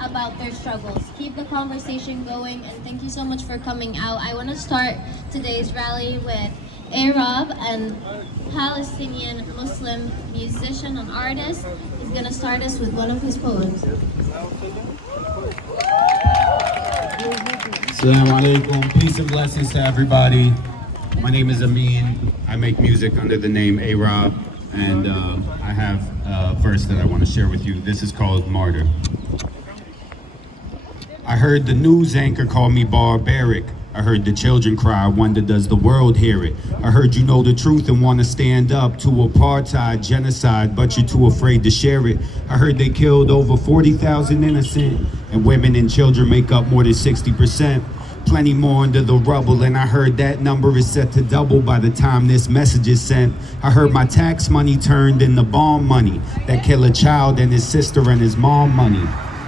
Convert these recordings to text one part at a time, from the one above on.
About their struggles. Keep the conversation going, and thank you so much for coming out. I want to start today's rally with Arab and Palestinian Muslim musician and artist. He's going to start us with one of his poems. Assalamu alaikum. Peace and blessings to everybody. My name is Amin. I make music under the name Arab, and I have a verse that I want to share with you. This is called Martyr. I heard the news anchor call me barbaric. I heard the children cry, I wonder does the world hear it? I heard you know the truth and want to stand up to apartheid, genocide, but you're too afraid to share it. I heard they killed over 40,000 innocent, and women and children make up more than 60%. Plenty more under the rubble, and I heard that number is set to double by the time this message is sent. I heard my tax money turned into bomb money that kill a child and his sister and his mom money.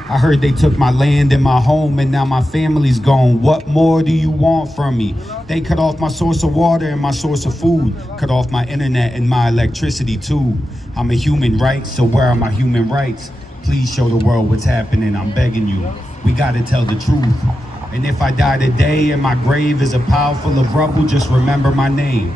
I heard they took my land and my home, and now my family's gone. What more do you want from me? They cut off my source of water and my source of food, cut off my internet and my electricity too. I'm a human, right? So where are my human rights? Please show the world what's happening, I'm begging you. We gotta tell the truth. And if I die today and my grave is a pile full of rubble, just remember my name.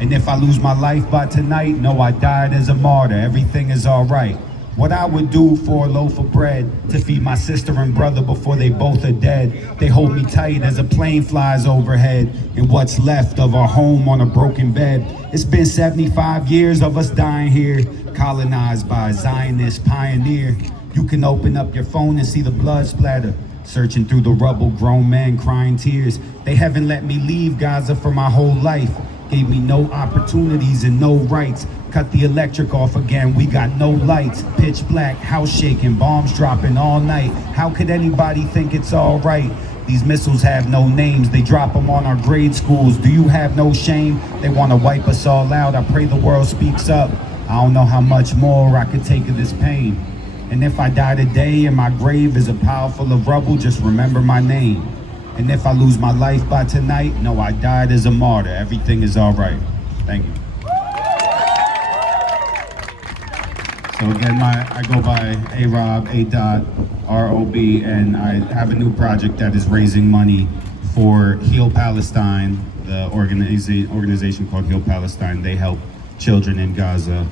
And if I lose my life by tonight, know I died as a martyr, everything is all right. What I would do for a loaf of bread to feed my sister and brother before they both are dead. They hold me tight as a plane flies overhead, and what's left of our home on a broken bed. It's been 75 years of us dying here, colonized by a Zionist pioneer. You can open up your phone and see the blood splatter, searching through the rubble, grown men crying tears. They haven't let me leave Gaza for my whole life, gave me no opportunities and no rights. Cut the electric off again, we got no lights. Pitch black, house shaking, bombs dropping all night. How could anybody think it's all right? These missiles have no names, they drop them on our grade schools. Do you have no shame? They want to wipe us all out, I pray the world speaks up. I don't know how much more I could take of this pain. And if I die today and my grave is a pile full of rubble, just remember my name. And if I lose my life by tonight, know I died as a martyr, everything is all right. Thank you. So again, I go by Arob, A.R.O.B, and I have a new project that is raising money for Heal Palestine, the organization called Heal Palestine. They help children in Gaza.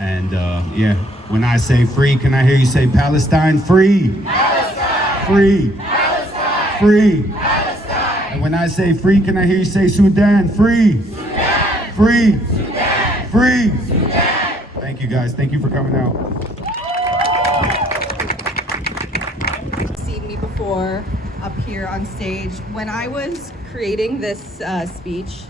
And yeah, when I say free, can I hear you say Palestine free? Palestine! Free! Palestine! Free! Palestine! And when I say free, can I hear you say Sudan free? Sudan! Free! Sudan! Free! Sudan! Thank you guys, thank you for coming out. Seen me before up here on stage. When I was creating this speech,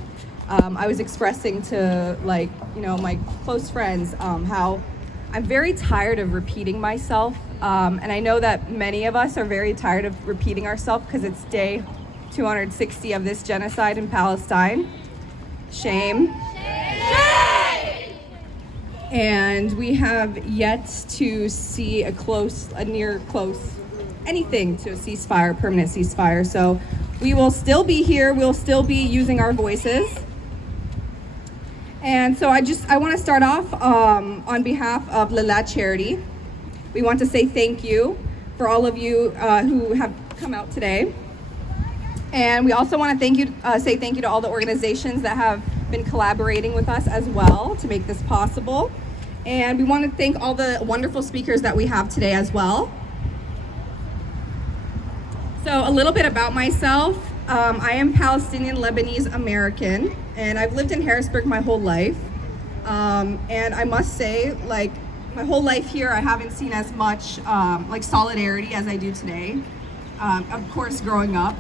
I was expressing to my close friends how I'm very tired of repeating myself. And I know that many of us are very tired of repeating ourselves because it's day 260 of this genocide in Palestine. Shame. Shame! And we have yet to see a near close, anything to a ceasefire, permanent ceasefire. So we will still be here, we'll still be using our voices. And so I want to start off on behalf of Lilat Charity. We want to say thank you for all of you who have come out today. And we also want to say thank you to all the organizations that have been collaborating with us as well to make this possible. And we want to thank all the wonderful speakers that we have today as well. So a little bit about myself. I am Palestinian Lebanese American, and I've lived in Harrisburg my whole life. And I must say, like, my whole life here, I haven't seen as much like solidarity as I do today. Of course, growing up,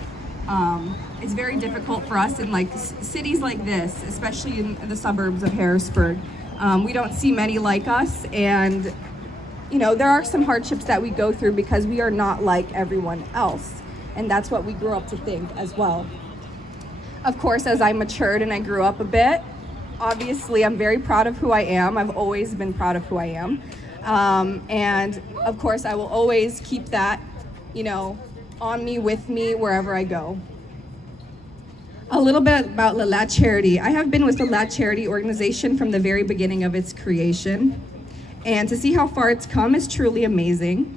it's very difficult for us in like cities like this, especially in the suburbs of Harrisburg. We don't see many like us, and you know, there are some hardships that we go through because we are not like everyone else. And that's what we grew up to think as well. Of course, as I matured and I grew up a bit, obviously I'm very proud of who I am. I've always been proud of who I am. And of course, I will always keep that, you know, on me, with me, wherever I go. A little bit about Lalat Charity. I have been with the Lalat Charity organization from the very beginning of its creation. And to see how far it's come is truly amazing.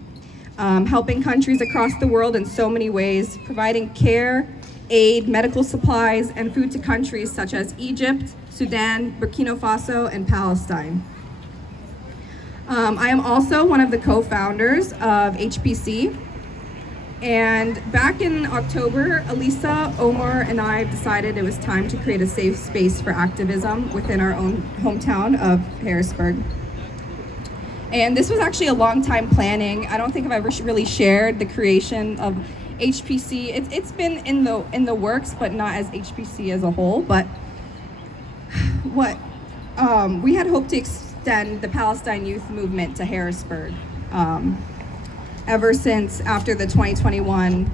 Helping countries across the world in so many ways, providing care, aid, medical supplies, and food to countries such as Egypt, Sudan, Burkina Faso, and Palestine. I am also one of the co-founders of HPC. And back in October, Elisa, Omar, and I decided it was time to create a safe space for activism within our own hometown of Harrisburg. And this was actually a long time planning. I don't think I've ever really shared the creation of HPC. It's been in the works, but not as HPC as a whole. But what we had hoped to extend the Palestine youth movement to Harrisburg. Ever since after the 2021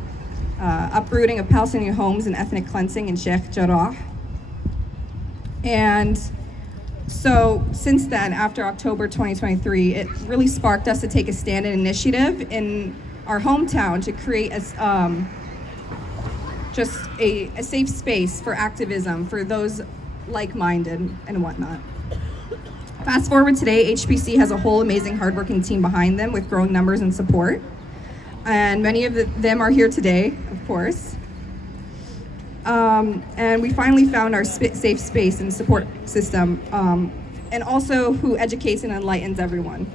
uprooting of Palestinian homes and ethnic cleansing in Sheikh Jarrah. And so since then, after October 2023, it really sparked us to take a stand and initiative in our hometown to create just a safe space for activism for those like-minded and whatnot. Fast forward today, HPC has a whole amazing hardworking team behind them with growing numbers and support. And many of them are here today, of course. And we finally found our safe space and support system, and also who educates and enlightens everyone.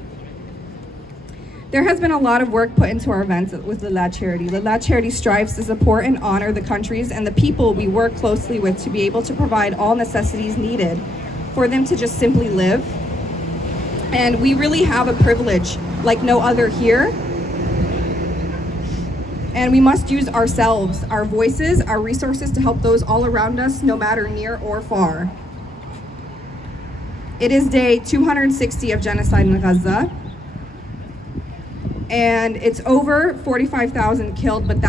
There has been a lot of work put into our events with Lalat Charity. Lalat Charity strives to support and honor the countries and the people we work closely with to be able to provide all necessities needed for them to just simply live. And we really have a privilege like no other here. And we must use ourselves, our voices, our resources to help those all around us, no matter near or far. It is day 260 of genocide in Gaza. And it's over 45,000 killed, but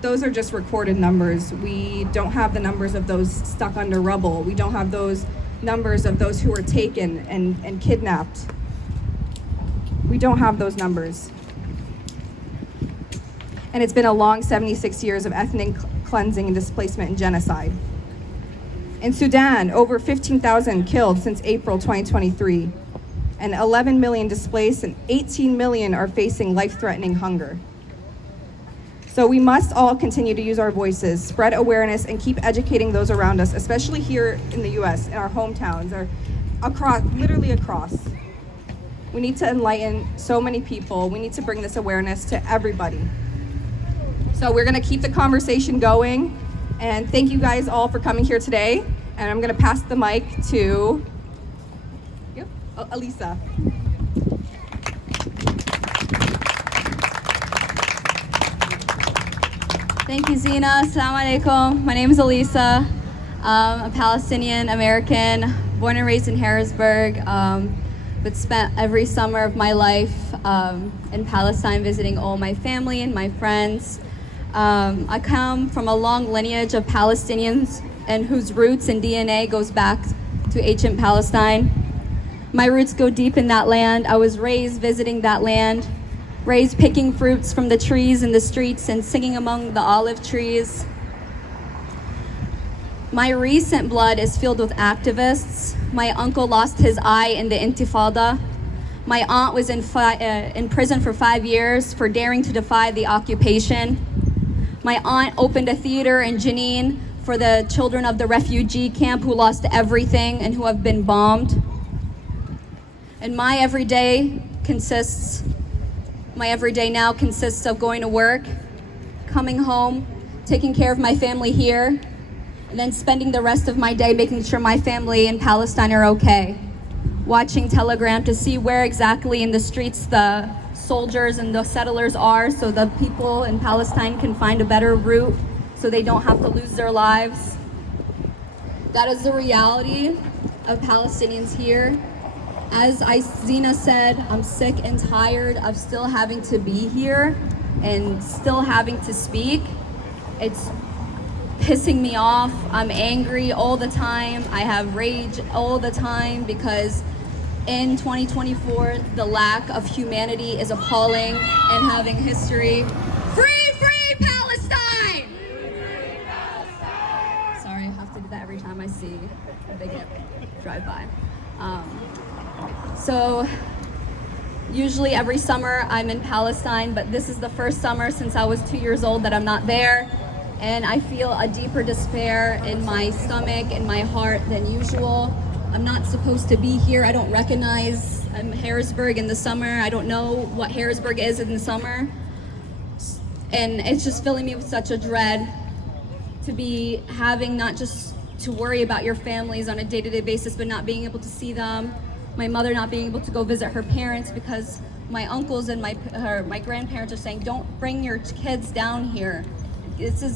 those are just recorded numbers. We don't have the numbers of those stuck under rubble. We don't have those numbers of those who were taken and kidnapped. We don't have those numbers. And it's been a long 76 years of ethnic cleansing and displacement and genocide. In Sudan, over 15,000 killed since April 2023, and 11 million displaced, and 18 million are facing life-threatening hunger. So we must all continue to use our voices, spread awareness, and keep educating those around us, especially here in the US, in our hometowns, or literally across. We need to enlighten so many people. We need to bring this awareness to everybody. So we're gonna keep the conversation going, and thank you guys all for coming here today. And I'm gonna pass the mic to Elisa. Thank you, Zina. Assalamu alaikum. My name is Elisa. I'm a Palestinian American, born and raised in Harrisburg, but spent every summer of my life in Palestine visiting all my family and my friends. I come from a long lineage of Palestinians and whose roots and DNA goes back to ancient Palestine. My roots go deep in that land. I was raised visiting that land, raised picking fruits from the trees in the streets and singing among the olive trees. My recent blood is filled with activists. My uncle lost his eye in the Intifada. My aunt was in prison for 5 years for daring to defy the occupation. My aunt opened a theater in Jenin for the children of the refugee camp who lost everything and who have been bombed. And my everyday now consists of going to work, coming home, taking care of my family here, and then spending the rest of my day making sure my family in Palestine are okay. Watching Telegram to see where exactly in the streets the soldiers and the settlers are so the people in Palestine can find a better route so they don't have to lose their lives. That is the reality of Palestinians here. As Zina said, I'm sick and tired of still having to be here and still having to speak. It's pissing me off. I'm angry all the time. I have rage all the time because in 2024, the lack of humanity is appalling and having history. Free, free Palestine! Free Palestine! Sorry, I have to do that every time I see a bigot drive by. So usually every summer I'm in Palestine, but this is the first summer since I was 2 years old that I'm not there. And I feel a deeper despair in my stomach and my heart than usual. I'm not supposed to be here. I don't recognize Harrisburg in the summer. I don't know what Harrisburg is in the summer. And it's just filling me with such a dread to be having not just to worry about your families on a day-to-day basis, but not being able to see them. My mother not being able to go visit her parents because my uncles and my grandparents are saying, don't bring your kids down here.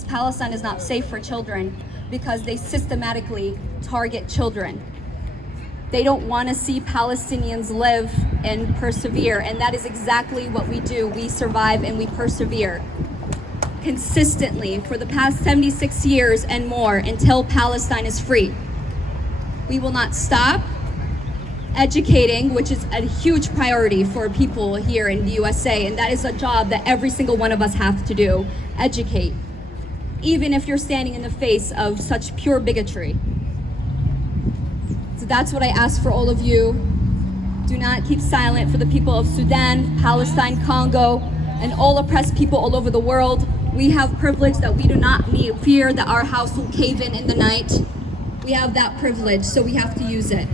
Palestine is not safe for children because they systematically target children. They don't want to see Palestinians live and persevere, and that is exactly what we do. We survive and we persevere consistently for the past 76 years and more until Palestine is free. We will not stop educating, which is a huge priority for people here in the USA, and that is a job that every single one of us have to do, educate, even if you're standing in the face of such pure bigotry. So that's what I ask for all of you. Do not keep silent for the people of Sudan, Palestine, Congo, and all oppressed people all over the world. We have privilege that we do not need fear that our house will cave in the night. We have that privilege, so we have to use it.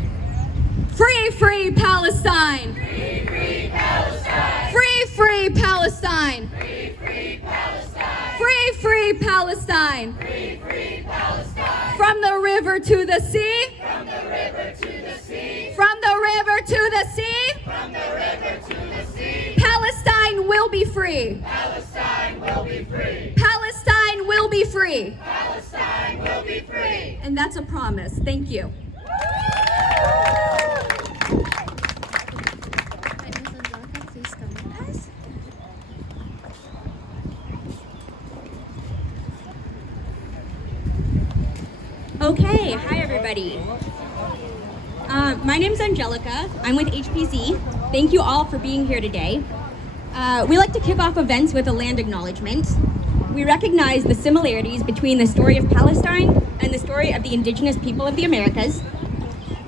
Free, free Palestine! Free, free Palestine! Free, free Palestine! Free, free Palestine! Free, free Palestine! Free, free Palestine! From the river to the sea! From the river to the sea! From the river to the sea! From the river to the sea! Palestine will be free! Palestine will be free! Palestine will be free! Palestine will be free! And that's a promise. Thank you. Okay, hi everybody. My name's Angelica. I'm with HPC. Thank you all for being here today. We like to kick off events with a land acknowledgement. We recognize the similarities between the story of Palestine and the story of the indigenous people of the Americas.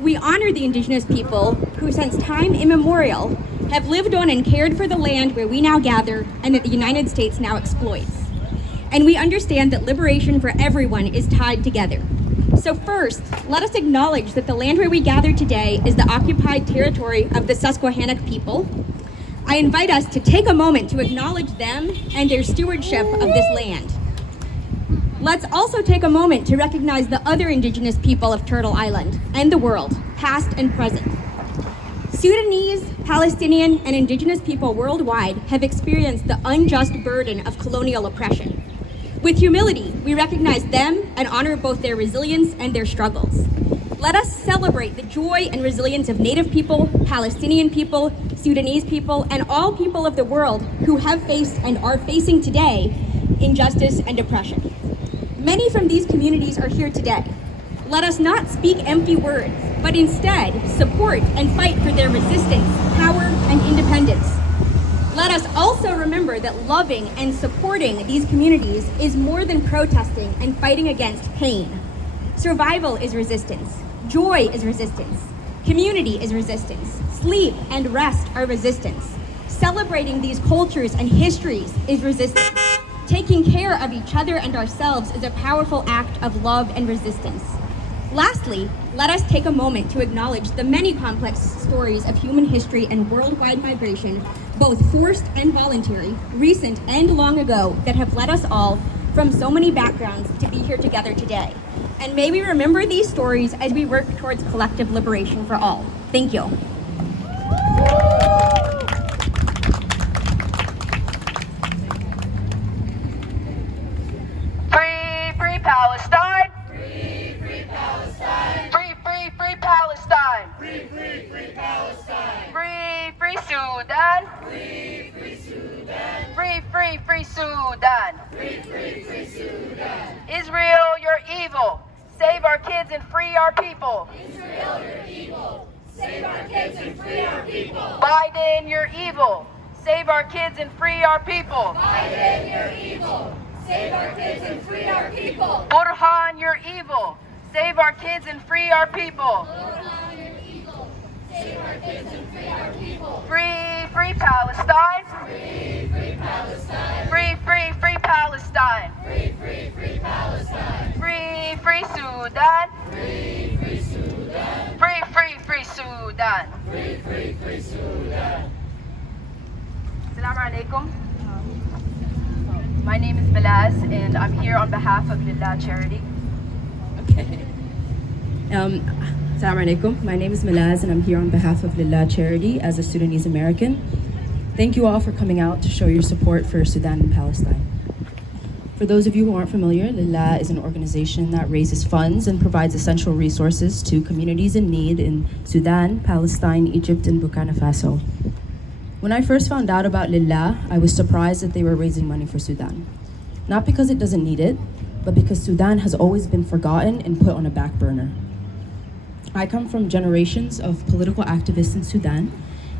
We honor the indigenous people who since time immemorial have lived on and cared for the land where we now gather and that the United States now exploits. And we understand that liberation for everyone is tied together. So first, let us acknowledge that the land where we gather today is the occupied territory of the Susquehannock people. I invite us to take a moment to acknowledge them and their stewardship of this land. Let's also take a moment to recognize the other indigenous people of Turtle Island and the world, past and present. Sudanese, Palestinian, and indigenous people worldwide have experienced the unjust burden of colonial oppression. With humility, we recognize them and honor both their resilience and their struggles. Let us celebrate the joy and resilience of Native people, Palestinian people, Sudanese people, and all people of the world who have faced and are facing today injustice and oppression. Many from these communities are here today. Let us not speak empty words, but instead support and fight for their resistance, power, and independence. Let us also remember that loving and supporting these communities is more than protesting and fighting against pain. Survival is resistance. Joy is resistance. Community is resistance. Sleep and rest are resistance. Celebrating these cultures and histories is resistance. taking care of each other and ourselves is a powerful act of love and resistance. Lastly, let us take a moment to acknowledge the many complex stories of human history and worldwide migration, both forced and voluntary, recent and long ago, that have led us all from so many backgrounds to be here together today. And may we remember these stories as we work towards collective liberation for all. Thank you. Free, free Palestine! Free, free Palestine! Free, free, free Palestine! Free, free, free Palestine! Free, free Sudan! Free, free Sudan! Free, free, free Sudan! Free, free, free Sudan! Israel, you're evil! Save our kids and free our people! Israel, you're evil! Save our kids and free our people! Biden, you're evil! Save our kids and free our people! Biden, you're evil! Save our kids and free our people! Burhan, you're evil! Save our kids and free our people! Burhan, you're evil! Save our kids and free our people! Free, free Palestine! Free, free Palestine! Free, free, free Palestine! Free, free, free Palestine! Free, free Sudan! Free, free Sudan! Free, free, free Sudan! Free, free, free Sudan! Assalamu alaikum. My name is Balaz, and I'm here on behalf of Lillah Charity. Assalamu alaikum. My name is Malaz and I'm here on behalf of Lillah Charity as a Sudanese American. Thank you all for coming out to show your support for Sudan and Palestine. For those of you who aren't familiar, Lillah is an organization that raises funds and provides essential resources to communities in need in Sudan, Palestine, Egypt, and Burkina Faso. When I first found out about Lillah, I was surprised that they were raising money for Sudan. Not because it doesn't need it, but because Sudan has always been forgotten and put on a back burner. I come from generations of political activists in Sudan,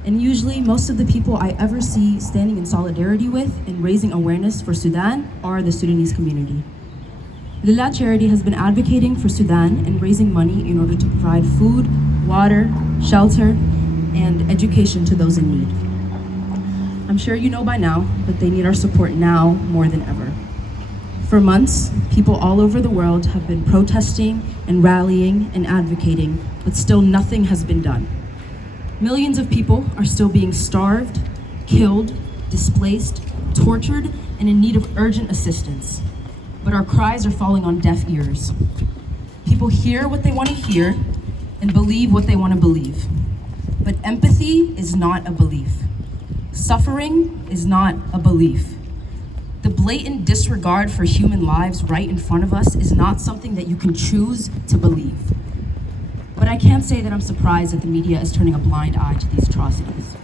and usually most of the people I ever see standing in solidarity with and raising awareness for Sudan are the Sudanese community. Lillah Charity has been advocating for Sudan and raising money in order to provide food, water, shelter, and education to those in need. I'm sure you know by now, but they need our support now more than ever. For months, people all over the world have been protesting and rallying and advocating, but still nothing has been done. Millions of people are still being starved, killed, displaced, tortured, and in need of urgent assistance. But our cries are falling on deaf ears. People hear what they want to hear and believe what they want to believe. But empathy is not a belief. Suffering is not a belief. The blatant disregard for human lives right in front of us is not something that you can choose to believe. But I can't say that I'm surprised that the media is turning a blind eye to these atrocities.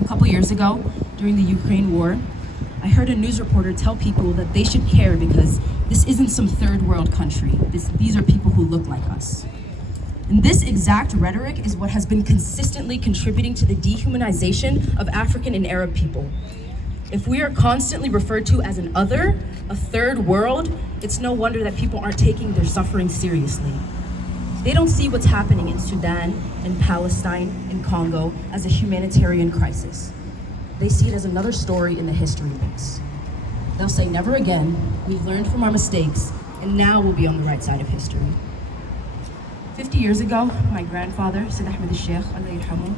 A couple years ago, during the Ukraine war, I heard a news reporter tell people that they should care because this isn't some third world country. These are people who look like us. And this exact rhetoric is what has been consistently contributing to the dehumanization of African and Arab people. If we are constantly referred to as an other, a third world, it's no wonder that people aren't taking their suffering seriously. They don't see what's happening in Sudan, in Palestine, in Congo as a humanitarian crisis. They see it as another story in the history books. They'll say, never again, we've learned from our mistakes, and now we'll be on the right side of history. 50 years ago, my grandfather, Sid Ahmed al-Sheikh, Allah yarhamu,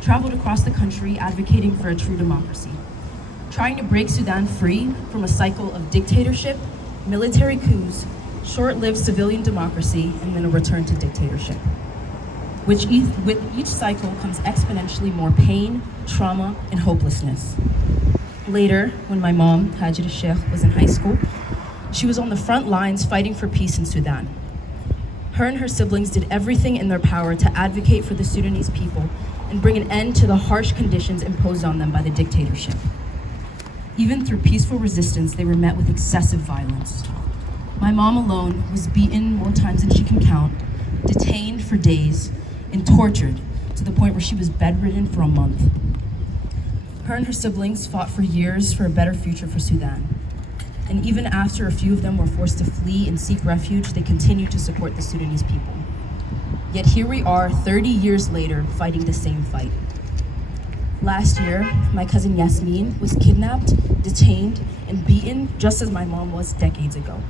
traveled across the country advocating for a true democracy, trying to break Sudan free from a cycle of dictatorship, military coups, short-lived civilian democracy, and then a return to dictatorship. With each cycle comes exponentially more pain, trauma, and hopelessness. Later, when my mom, Hajir al-Sheikh, was in high school, she was on the front lines fighting for peace in Sudan. Her and her siblings did everything in their power to advocate for the Sudanese people and bring an end to the harsh conditions imposed on them by the dictatorship. Even through peaceful resistance, they were met with excessive violence. My mom alone was beaten more times than she can count, detained for days, and tortured to the point where she was bedridden for a month. Her and her siblings fought for years for a better future for Sudan. And even after a few of them were forced to flee and seek refuge, they continued to support the Sudanese people. Yet here we are, 30 years later, fighting the same fight. Last year, my cousin Yasmin was kidnapped, detained, and beaten just as my mom was decades ago.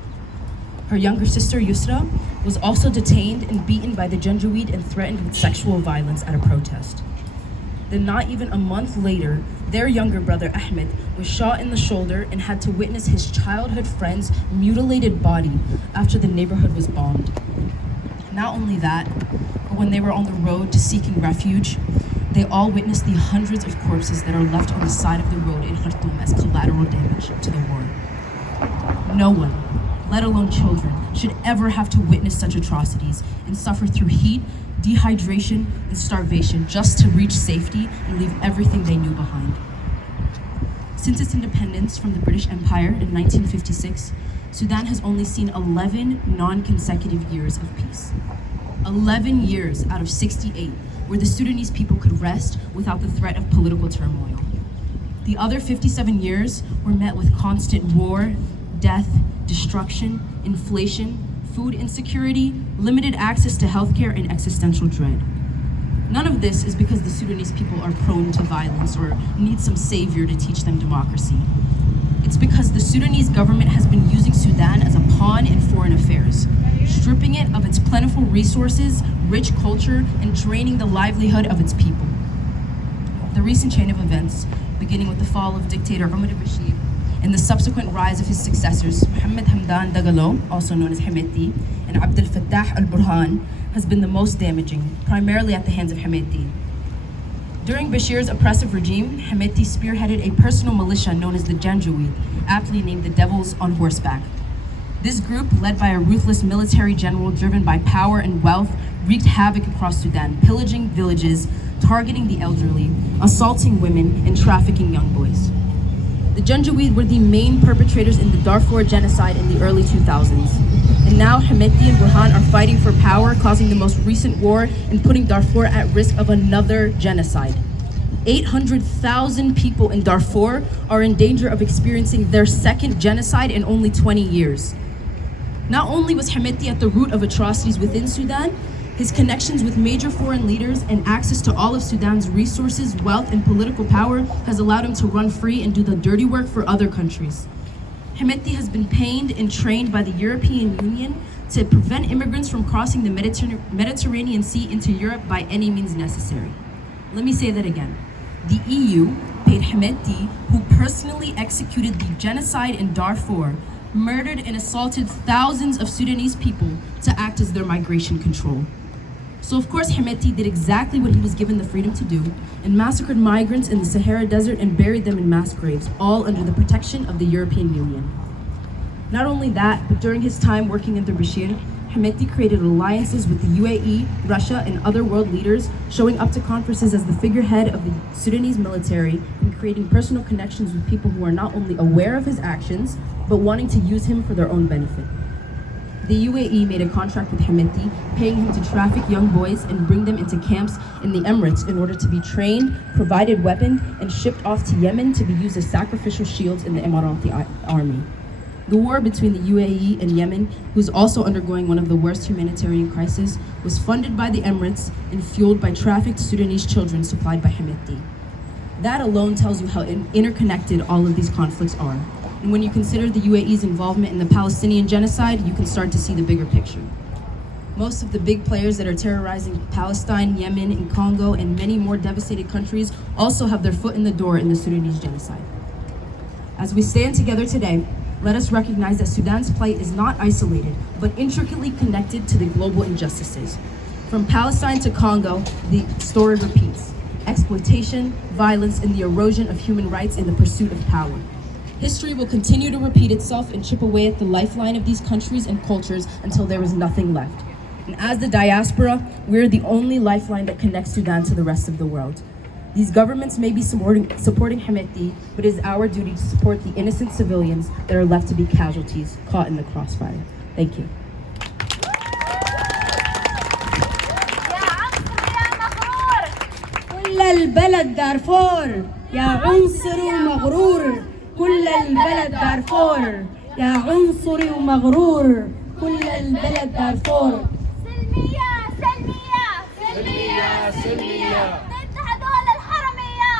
Her younger sister, Yusra, was also detained and beaten by the Janjaweed and threatened with sexual violence at a protest. Then not even a month later, their younger brother, Ahmed, was shot in the shoulder and had to witness his childhood friend's mutilated body after the neighborhood was bombed. Not only that, but when they were on the road to seeking refuge, they all witnessed the hundreds of corpses that are left on the side of the road in Khartoum as collateral damage to the war. No one, let alone children, should ever have to witness such atrocities and suffer through heat, dehydration, and starvation just to reach safety and leave everything they knew behind. Since its independence from the British Empire in 1956, Sudan has only seen 11 non-consecutive years of peace. 11 years out of 68 where the Sudanese people could rest without the threat of political turmoil. The other 57 years were met with constant war, death, destruction, inflation, food insecurity, limited access to healthcare, and existential dread. None of this is because the Sudanese people are prone to violence or need some savior to teach them democracy. It's because the Sudanese government has been using Sudan as a pawn in foreign affairs, stripping it of its plentiful resources, rich culture, and draining the livelihood of its people. The recent chain of events, beginning with the fall of dictator Omar al-Bashir and the subsequent rise of his successors, Mohammed Hamdan Dagalo, also known as Hemeti, and Abdel Fattah al-Burhan, has been the most damaging, primarily at the hands of Hemeti. During Bashir's oppressive regime, Hemeti spearheaded a personal militia known as the Janjaweed, aptly named the Devils on Horseback. This group, led by a ruthless military general driven by power and wealth, wreaked havoc across Sudan, pillaging villages, targeting the elderly, assaulting women, and trafficking young boys. The Janjaweed were the main perpetrators in the Darfur genocide in the early 2000s. And now Hemeti and Burhan are fighting for power, causing the most recent war and putting Darfur at risk of another genocide. 800,000 people in Darfur are in danger of experiencing their second genocide in only 20 years. Not only was Hemeti at the root of atrocities within Sudan, his connections with major foreign leaders and access to all of Sudan's resources, wealth, and political power has allowed him to run free and do the dirty work for other countries. Hemeti has been paid and trained by the European Union to prevent immigrants from crossing the Mediterranean Sea into Europe by any means necessary. Let me say that again. The EU paid Hemeti, who personally executed the genocide in Darfur, murdered and assaulted thousands of Sudanese people, to act as their migration control. So of course Hemeti did exactly what he was given the freedom to do and massacred migrants in the Sahara Desert and buried them in mass graves, all under the protection of the European Union. Not only that, but during his time working under Bashir, Hemeti created alliances with the UAE, Russia, and other world leaders, showing up to conferences as the figurehead of the Sudanese military and creating personal connections with people who are not only aware of his actions, but wanting to use him for their own benefit. The UAE made a contract with Hemeti, paying him to traffic young boys and bring them into camps in the Emirates in order to be trained, provided weapons, and shipped off to Yemen to be used as sacrificial shields in the Emirati army. The war between the UAE and Yemen, who's also undergoing one of the worst humanitarian crises, was funded by the Emirates and fueled by trafficked Sudanese children supplied by Hemeti. That alone tells you how interconnected all of these conflicts are. And when you consider the UAE's involvement in the Palestinian genocide, you can start to see the bigger picture. Most of the big players that are terrorizing Palestine, Yemen, and Congo, and many more devastated countries also have their foot in the door in the Sudanese genocide. As we stand together today, let us recognize that Sudan's plight is not isolated, but intricately connected to the global injustices. From Palestine to Congo, the story repeats: exploitation, violence, and the erosion of human rights in the pursuit of power. History will continue to repeat itself and chip away at the lifeline of these countries and cultures until there is nothing left. And as the diaspora, we're the only lifeline that connects Sudan to the rest of the world. These governments may be supporting Hemeti, but it is our duty to support the innocent civilians that are left to be casualties caught in the crossfire. Thank you. كل البلد دارفور يا عنصري ومغرور كل البلد دارفور يا عنصري ومغرور كل البلد دارفور سلمية سلمية سلمية سلمية ضد هدول الحرمية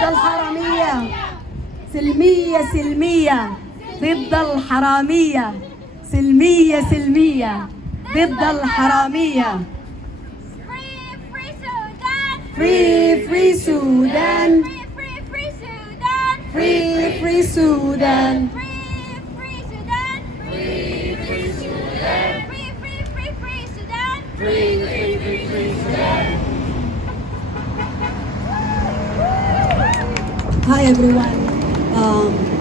ضد الحرامية سلمية سلمية ضد الحرامية سلمية سلمية ضد الحرامية Free, free Sudan. Free, free Sudan. Free, free Sudan. Free, free Sudan. Free, free Sudan. Free, free, free, free Sudan. Free, free, free, free Sudan. Hi everyone.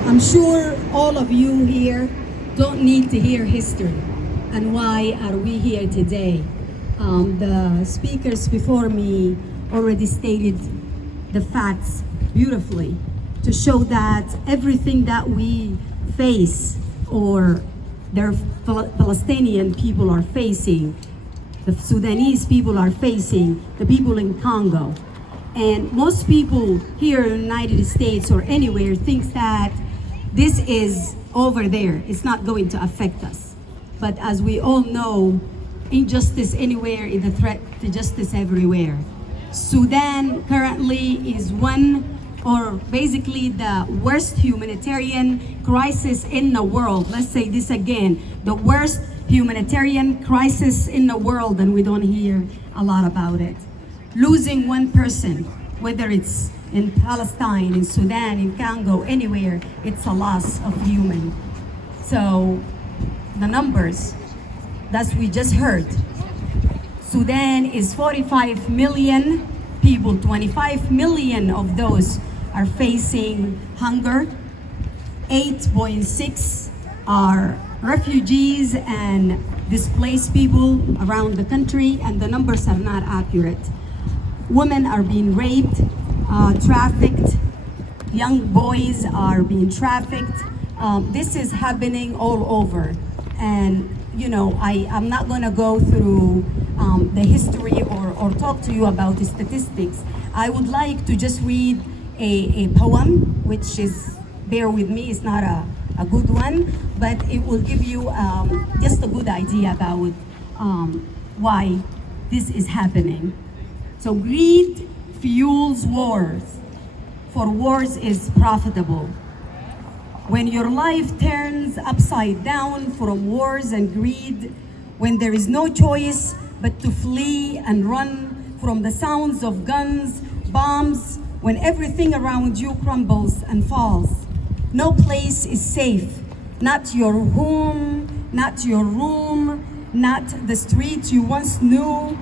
I'm sure all of you here don't need to hear history and why are we here today. The speakers before me already stated the facts beautifully to show that everything that we face or their Palestinian people are facing, the Sudanese people are facing, the people in Congo. And most people here in the United States or anywhere thinks that this is over there. It's not going to affect us. But as we all know, injustice anywhere is a threat to justice everywhere. Sudan currently is one or basically the worst humanitarian crisis in the world. Let's say this again, the worst humanitarian crisis in the world, and we don't hear a lot about it. Losing one person, whether it's in Palestine, in Sudan, in Congo, anywhere, it's a loss of human. So the numbers that we just heard, Sudan is 45 million people, 25 million of those are facing hunger, 8.6 are refugees and displaced people around the country, and the numbers are not accurate. Women are being raped, trafficked, young boys are being trafficked. This is happening all over. And you know, I'm not gonna go through the history or talk to you about the statistics. I would like to just read a poem, which is, bear with me, it's not a good one, but it will give you just a good idea about why this is happening. So greed fuels wars, for wars is profitable. When your life turns upside down from wars and greed, when there is no choice but to flee and run from the sounds of guns, bombs, when everything around you crumbles and falls, no place is safe. Not your home, not your room, not the street you once knew.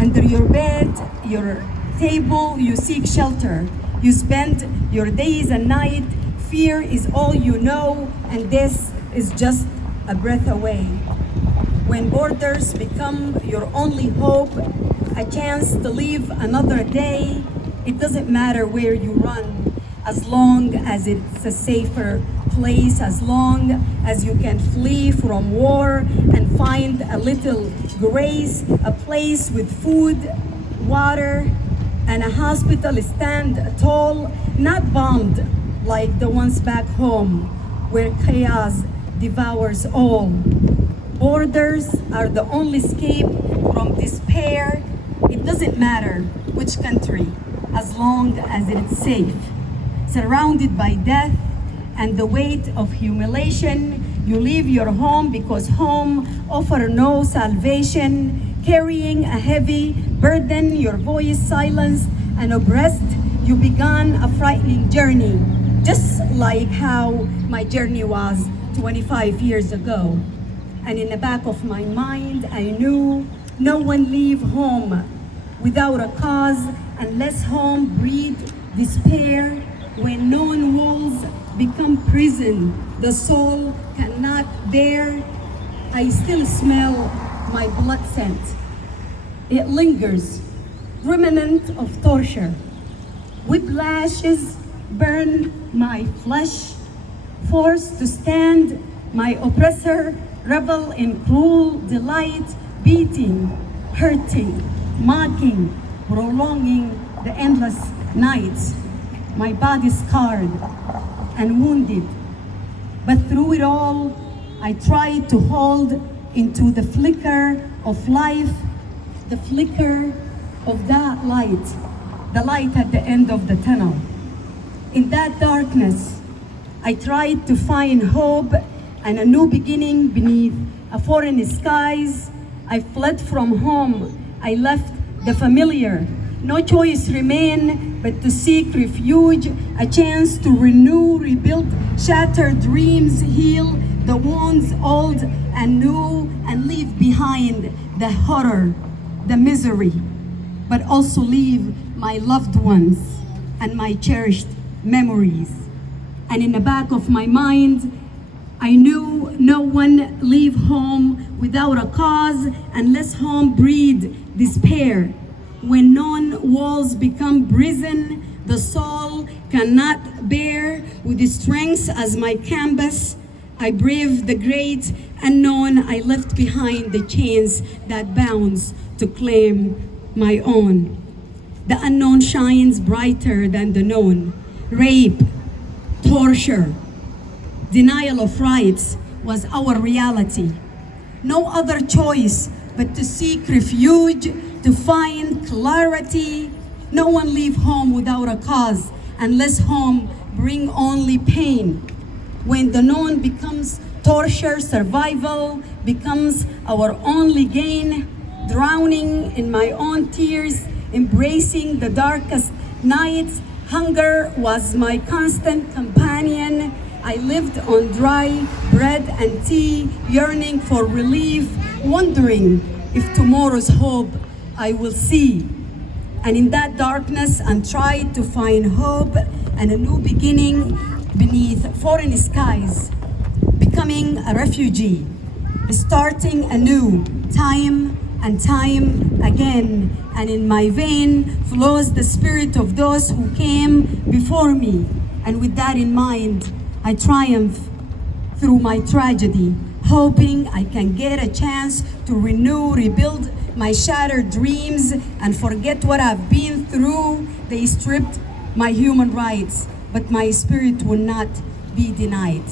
Under your bed, your table, you seek shelter. You spend your days and night. Fear is all you know, and this is just a breath away. When borders become your only hope, a chance to live another day, it doesn't matter where you run, as long as it's a safer place, as long as you can flee from war and find a little grace, a place with food, water, and a hospital stand tall, not bombed like the ones back home, where chaos devours all. Borders are the only escape from despair. It doesn't matter which country, as long as it's safe. Surrounded by death and the weight of humiliation, you leave your home because home offers no salvation. Carrying a heavy burden, your voice silenced and oppressed, you began a frightening journey, just like how my journey was 25 years ago. And in the back of my mind, I knew no one leave home without a cause, unless home breed despair. When known walls become prison, the soul cannot bear. I still smell my blood scent. It lingers, remnant of torture. Whiplashes burn my flesh, forced to stand, my oppressor revel in cruel delight, beating, hurting, mocking, prolonging the endless nights. My body scarred and wounded, but through it all, I tried to hold into the flicker of life, the flicker of that light, the light at the end of the tunnel. In that darkness, I tried to find hope and a new beginning beneath a foreign skies. I fled from home. I left the familiar. No choice remained but to seek refuge, a chance to renew, rebuild shattered dreams, heal the wounds old and new, and leave behind the horror, the misery, but also leave my loved ones and my cherished memories. And in the back of my mind, I knew no one leave home without a cause unless home breed despair. When non-walls become prison, the soul cannot bear. With the strength as my canvas, I brave the great unknown. I left behind the chains that bounds to claim my own. The unknown shines brighter than the known. Rape, torture, denial of rights was our reality. No other choice but to seek refuge, to find clarity. No one leave home without a cause, unless home bring only pain. When the known becomes torture, survival becomes our only gain. Drowning in my own tears, embracing the darkest nights, hunger was my constant companion. I lived on dry bread and tea, yearning for relief, wondering if tomorrow's hope I will see. And in that darkness, I tried to find hope and a new beginning beneath foreign skies, becoming a refugee, starting anew, time and time again. And in my vein flows the spirit of those who came before me. And with that in mind, I triumph through my tragedy, hoping I can get a chance to renew, rebuild my shattered dreams and forget what I've been through. They stripped my human rights, but my spirit will not be denied.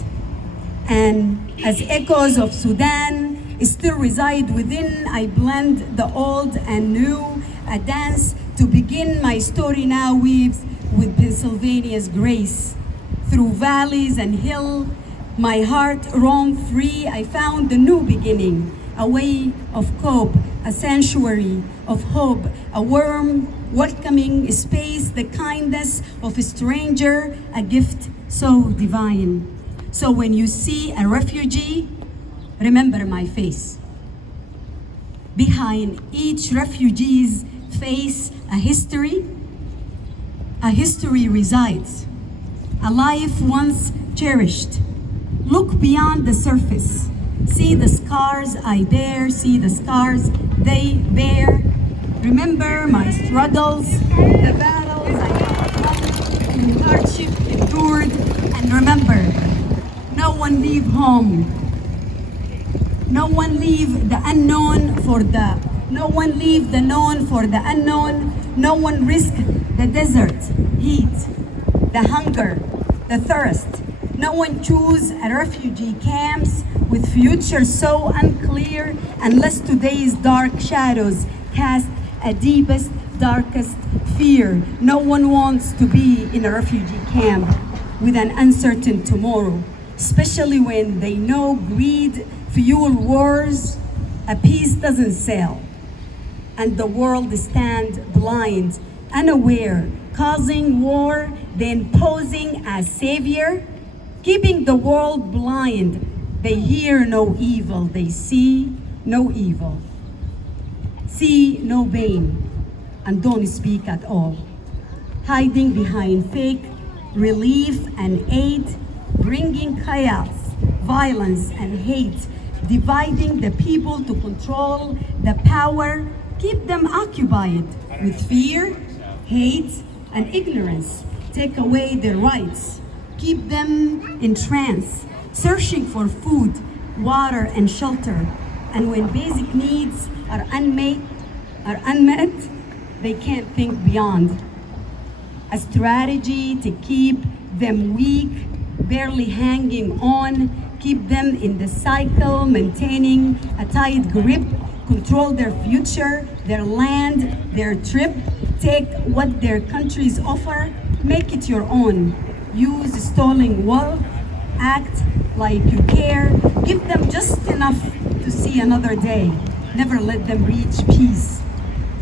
And as echoes of Sudan still reside within, I blend the old and new, a dance to begin my story now weaves with Pennsylvania's grace. Through valleys and hill, my heart roamed free. I found a new beginning, a way of cope, a sanctuary of hope, a warm, welcoming space, the kindness of a stranger, a gift so divine. So when you see a refugee, remember my face. Behind each refugee's face, a history resides. A life once cherished. Look beyond the surface. See the scars I bear, see the scars they bear. Remember my struggles, the battles I fought, and hardship endured. And remember, no one leave home. No one leave the unknown for the, no one leave the known for the unknown. No one risk the desert, heat, the hunger, the thirst. No one choose a refugee camps with future so unclear unless today's dark shadows cast a deepest, darkest fear. No one wants to be in a refugee camp with an uncertain tomorrow, especially when they know greed fuel wars, a peace doesn't sell, and the world stands blind, unaware, causing war, then posing as savior, keeping the world blind. They hear no evil, they see no evil, see no pain, and don't speak at all. Hiding behind fake relief and aid, bringing chaos, violence, and hate, dividing the people to control the power, keep them occupied with fear, hate, and ignorance, take away their rights, keep them in trance, searching for food, water, and shelter. And when basic needs are unmet, they can't think beyond. A strategy to keep them weak, barely hanging on, keep them in the cycle, maintaining a tight grip, control their future, their land, their trip, take what their countries offer, make it your own. use stolen wealth, act like you care, give them just enough to see another day. Never let them reach peace.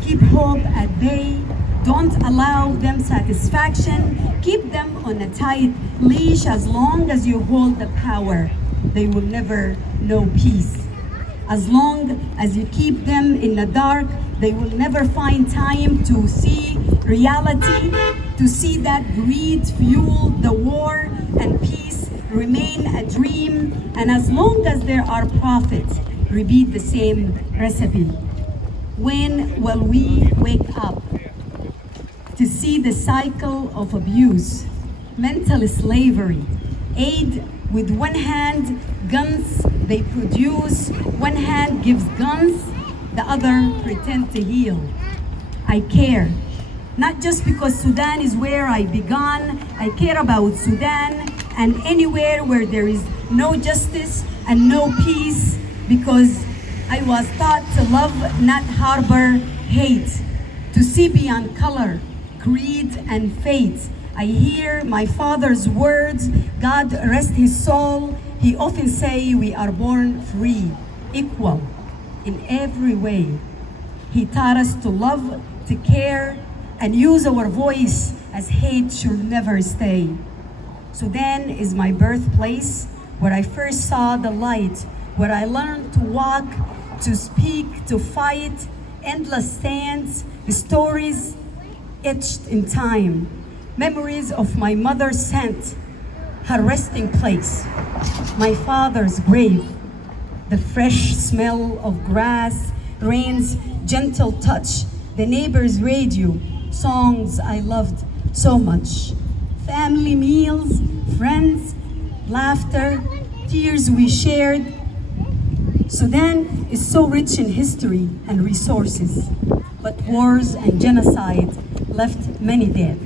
Keep hope at bay. Don't allow them satisfaction. Keep them on a tight leash as long as you hold the power. They will never know peace. As long as you keep them in the dark, they will never find time to see reality, to see that greed fueled the war and peace remain a dream. And as long as there are prophets, repeat the same recipe. When will we wake up to see the cycle of abuse, mental slavery, aid with one hand, guns they produce, one hand gives guns, the other pretend to heal. I care, not just because Sudan is where I began, I care about Sudan and anywhere where there is no justice and no peace, because I was taught to love, not harbor hate, to see beyond color, creed, and fate. I hear my father's words, God rest his soul. He often say we are born free, equal in every way. He taught us to love, to care, and use our voice as hate should never stay. Sudan is my birthplace, where I first saw the light, where I learned to walk, to speak, to fight, endless stands, stories etched in time, memories of my mother's scent, her resting place, my father's grave, the fresh smell of grass, rain's gentle touch, the neighbor's radio, songs I loved so much, family meals, friends, laughter, tears we shared. Sudan is so rich in history and resources, but wars and genocide left many dead.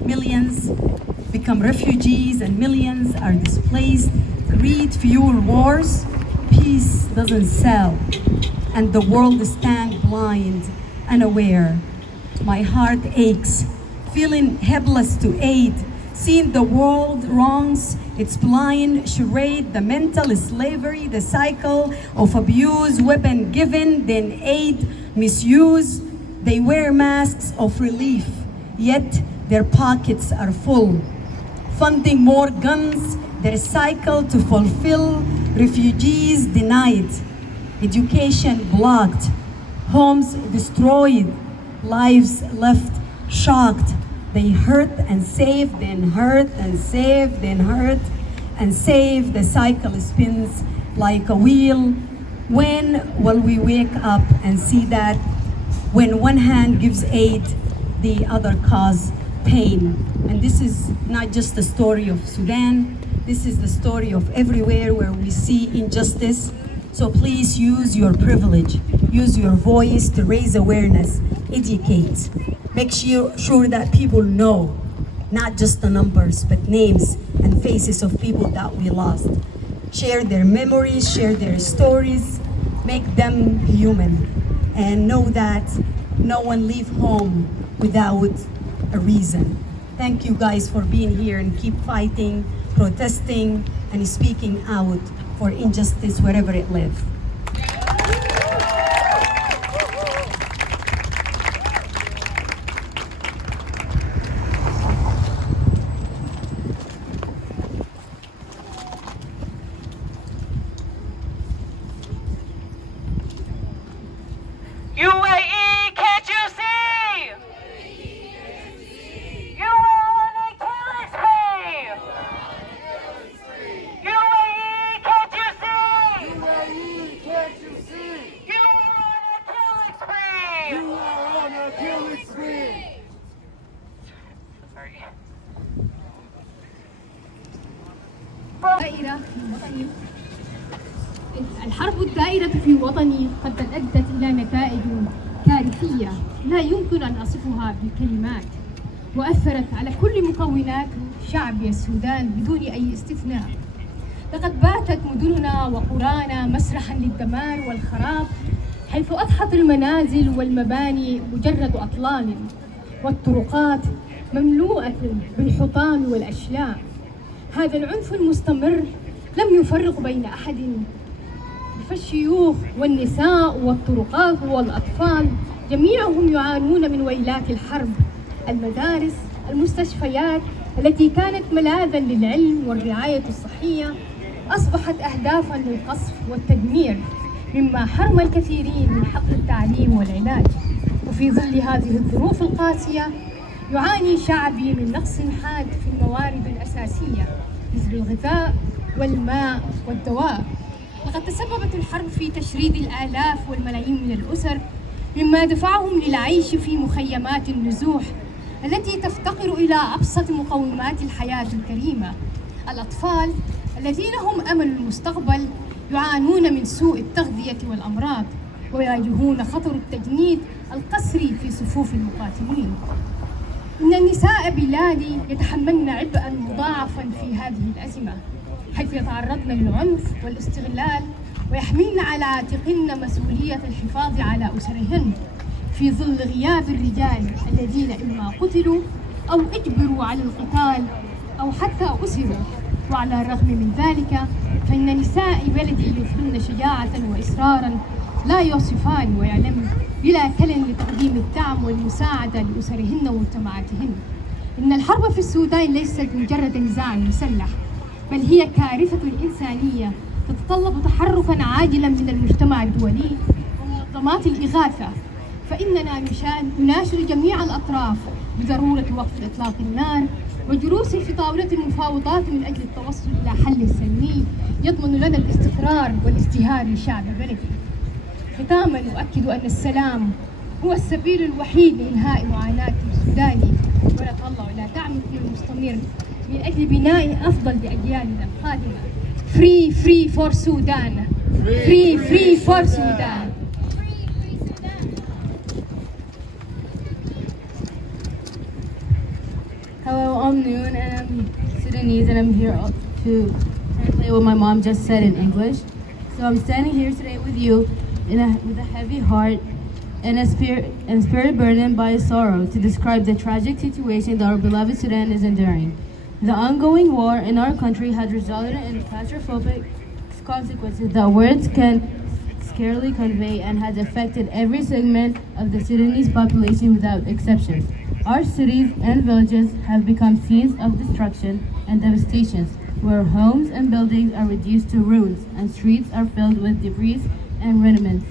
Millions become refugees and millions are displaced. Greed fuel wars, peace doesn't sell, and the world stands blind, unaware. My heart aches, feeling helpless to aid, seeing the world wrongs its blind charade, the mental slavery, the cycle of abuse, weapon given, then aid, misuse. They wear masks of relief, yet their pockets are full. Funding more guns, their cycle to fulfill, refugees denied, education blocked, homes destroyed, lives left shocked. They hurt and save, then hurt and save, then hurt and save. The cycle spins like a wheel. When will we wake up and see that when one hand gives aid, the other cause pain? And this is not just the story of Sudan. This is the story of everywhere where we see injustice. So please use your privilege, use your voice to raise awareness, educate. Make sure that people know, not just the numbers, but names and faces of people that we lost. Share their memories, share their stories, make them human, and know that no one leave home without a reason. Thank you guys for being here and keep fighting, protesting, and speaking out for injustice wherever it lives. UAE, can't you see? You are on a killing spree. UAE, can't you see? UAE, can't you see? You are on a killing spree. You are on a killing spree. Sorry. دائرة في وطني. الحرب الدائرة في وطني قد أدت إلى نتائج كارثية لا يمكن أن أصفها بالكلمات، وأثرت على كل مكونات شعب السودان بدون أي استثناء. لقد باتت مدننا وقرانا مسرحا للدمار والخراب، حيث أضحت المنازل والمباني مجرد أطلال، والطرقات مملوءة بالحطام والأشلاء. هذا العنف المستمر لم يفرق بين أحد، فالشيوخ والنساء والطرقات والأطفال جميعهم يعانون من ويلات الحرب. المدارس، المستشفيات التي كانت ملاذا للعلم والرعاية الصحية أصبحت أهدافا للقصف والتدمير، مما حرم الكثيرين من حق التعليم والعلاج. وفي ظل هذه الظروف القاسية يعاني شعبي من نقص حاد في الموارد الأساسية مثل الغذاء والماء والدواء. لقد تسببت الحرب في تشريد الآلاف والملايين من الأسر، مما دفعهم للعيش في مخيمات النزوح التي تفتقر إلى أبسط مقومات الحياة الكريمة. الأطفال الذين هم أمل المستقبل يعانون من سوء التغذية والأمراض، ويواجهون خطر التجنيد القسري في صفوف المقاتلين. إن النساء بلادي يتحملن عبئا مضاعفا في هذه الأزمة، حيث يتعرضن للعنف والاستغلال ويحملن على عاتقهن مسؤولية الحفاظ على أسرهن في ظل غياب الرجال الذين إما قتلوا أو أجبروا على القتال أو حتى أسروا. وعلى الرغم من ذلك فإن نساء بلدي يظهرن شجاعة وإصرارا لا يوصفان ويعلمن بلا كلن لتقديم الدعم والمساعدة لأسرهن ومجتمعاتهن. إن الحرب في السودان ليست مجرد نزاع مسلح، بل هي كارثة إنسانية تتطلب تحركا عاجلا من المجتمع الدولي ومنظمات الإغاثة. فإننا نناشد جميع الأطراف بضرورة وقف إطلاق النار وجلوس في طاولة المفاوضات من أجل التوصل إلى حل سلمي يضمن لنا الاستقرار والازدهار لشعب بلدي. ختاما أؤكد أن السلام هو السبيل الوحيد لإنهاء معاناة السوداني، ونتطلع إلى دعمكم المستمر من أجل بناء أفضل لأجيالنا القادمة. Free, free for Sudan. Free, free for Sudan. Hello, I'm Noon and I'm Sudanese and I'm here to translate what my mom just said in English. So I'm standing here today with you with a heavy heart and a spirit burdened by sorrow to describe the tragic situation that our beloved Sudan is enduring. The ongoing war in our country has resulted in catastrophic consequences that words can scarcely convey and has affected every segment of the Sudanese population without exception. Our cities and villages have become scenes of destruction and devastation, where homes and buildings are reduced to ruins and streets are filled with debris and remnants.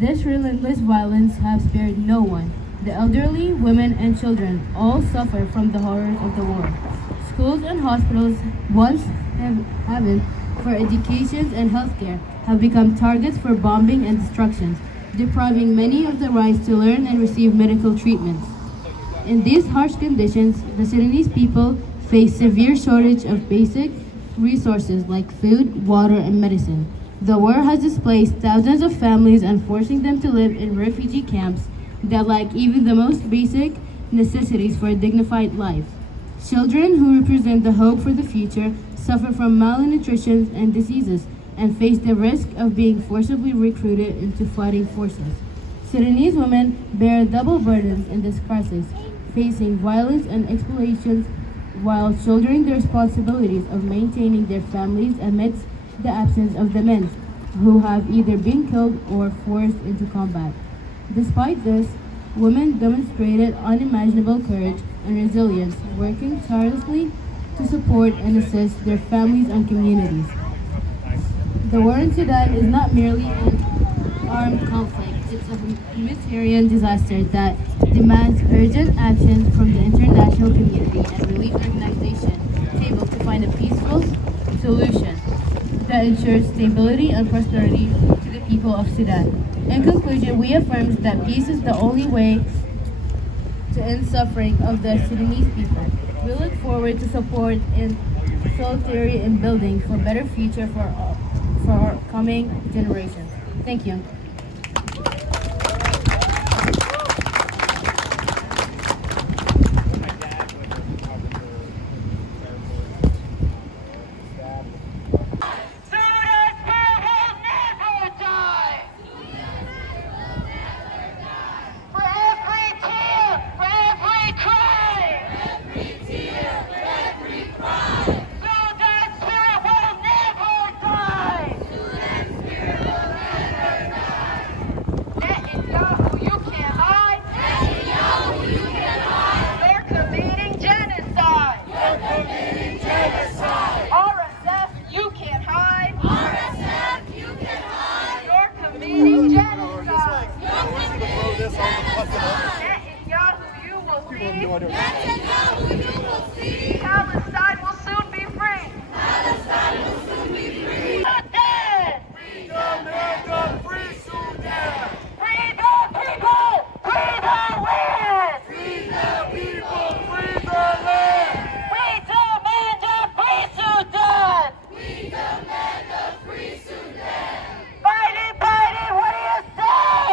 This relentless violence has spared no one. The elderly, women, and children all suffer from the horrors of the war. Schools and hospitals, once heaven for education and healthcare, have become targets for bombing and destruction, depriving many of the rights to learn and receive medical treatments. In these harsh conditions, the Sudanese people face severe shortage of basic resources like food, water, and medicine. The war has displaced thousands of families and forcing them to live in refugee camps that lack even the most basic necessities for a dignified life. Children who represent the hope for the future suffer from malnutrition and diseases and face the risk of being forcibly recruited into fighting forces. Sudanese women bear double burdens in this crisis, facing violence and exploitation while shouldering the responsibilities of maintaining their families amidst the absence of the men who have either been killed or forced into combat. Despite this, women demonstrated unimaginable courage and resilience, working tirelessly to support and assist their families and communities. The war in Sudan is not merely an armed conflict, it's a humanitarian disaster that demands urgent action from the international community and relief organizations able to find a peaceful solution that ensures stability and prosperity to the people of Sudan. In conclusion, we affirm that peace is the only way to end suffering of the Sudanese people. We look forward to support and solidarity in building for a better future for our coming generations. Thank you. For every tear, for every cry. Netanyahu, you will see. Palestine will soon be free. Palestine will soon be free. Sudan! Free the land of free Sudan! Free the people! Free the land! Free the people! Free the land! We demand a free Sudan! We demand a free Sudan! Biden, Biden, what do you say?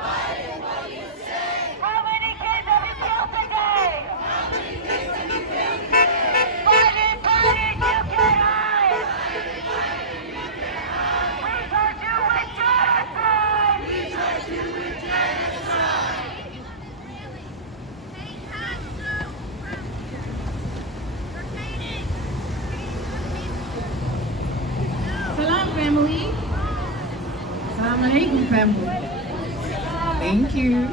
Biden, what do you say? How many kids have you killed today? How many kids have you killed today? Biden, Biden, you can hide! We charge you with genocide! We charge you with genocide! Salam, family. Salam alaikum, family. Thank you.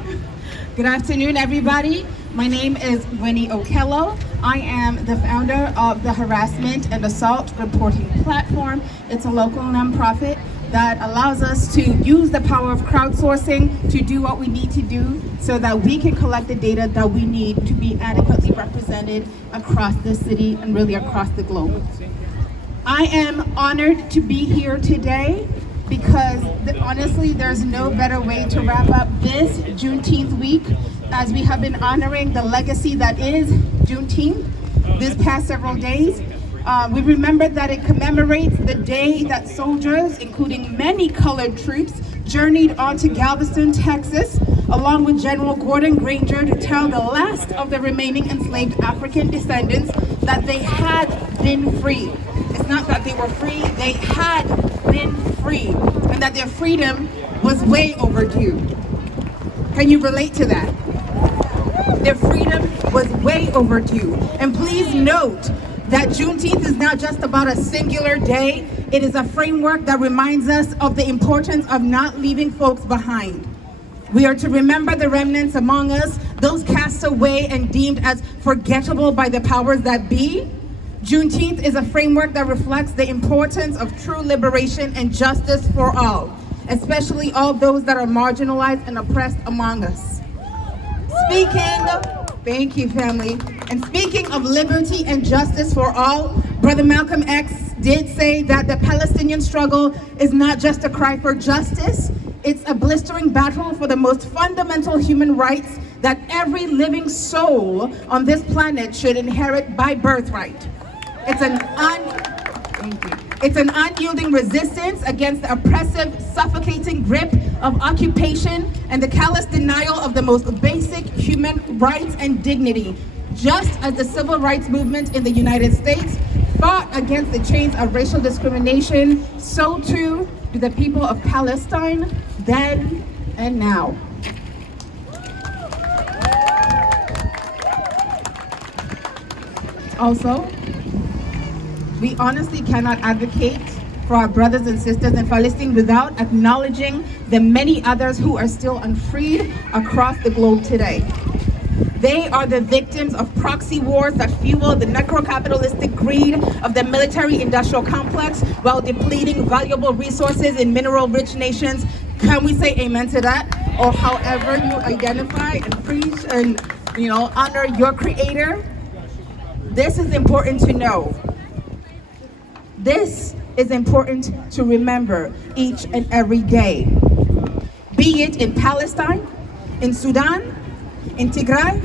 Good afternoon, everybody. My name is Winnie Okello. I am the founder of the Harassment and Assault Reporting Platform. It's a local nonprofit that allows us to use the power of crowdsourcing to do what we need to do so that we can collect the data that we need to be adequately represented across the city and really across the globe. I am honored to be here today because honestly, there's no better way to wrap up this Juneteenth week as we have been honoring the legacy that is Juneteenth this past several days. We remember that it commemorates the day that soldiers, including many colored troops, journeyed on to Galveston, Texas, along with General Gordon Granger to tell the last of the remaining enslaved African descendants that they had been free. It's not that they were free, they had been free, and that their freedom was way overdue. Can you relate to that? Their freedom was way overdue. And please note that Juneteenth is not just about a singular day, it is a framework that reminds us of the importance of not leaving folks behind. We are to remember the remnants among us, those cast away and deemed as forgettable by the powers that be. Juneteenth is a framework that reflects the importance of true liberation and justice for all, especially all those that are marginalized and oppressed among us. Thank you, family. And speaking of liberty and justice for all, Brother Malcolm X did say that the Palestinian struggle is not just a cry for justice, it's a blistering battle for the most fundamental human rights that every living soul on this planet should inherit by birthright. It's an unyielding resistance against the oppressive, suffocating grip of occupation and the callous denial of the most basic human rights and dignity. Just as the civil rights movement in the United States fought against the chains of racial discrimination, so too do the people of Palestine then and now. Also, we honestly cannot advocate for our brothers and sisters in Palestine without acknowledging the many others who are still unfreed across the globe today. They are the victims of proxy wars that fuel the necro-capitalistic greed of the military-industrial complex while depleting valuable resources in mineral-rich nations. Can we say amen to that? Or however you identify and preach and honor your creator. This is important to know. This is important to remember each and every day. Be it in Palestine, in Sudan, in Tigray,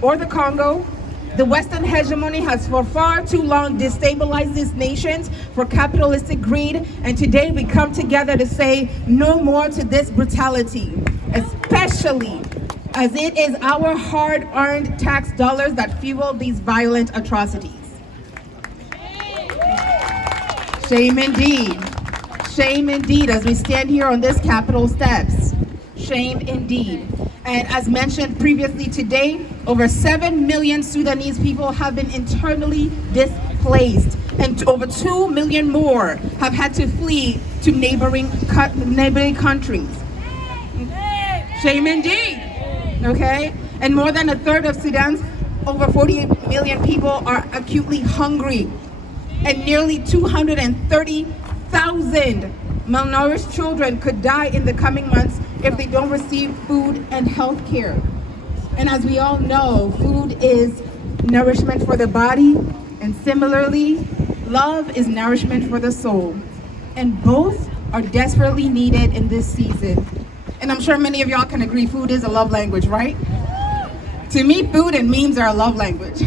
or the Congo, the Western hegemony has for far too long destabilized these nations for capitalistic greed, and today we come together to say no more to this brutality, especially as it is our hard-earned tax dollars that fuel these violent atrocities. Shame indeed. Shame indeed as we stand here on this Capitol steps. Shame indeed. And as mentioned previously today, over 7 million Sudanese people have been internally displaced, and over 2 million more have had to flee to neighboring countries. Shame indeed. Okay? And more than a third of Sudan's over 48 million people are acutely hungry. And nearly 230,000 malnourished children could die in the coming months if they don't receive food and health care. And as we all know, food is nourishment for the body, and similarly, love is nourishment for the soul. And both are desperately needed in this season. And I'm sure many of y'all can agree food is a love language, right? To me, food and memes are a love language.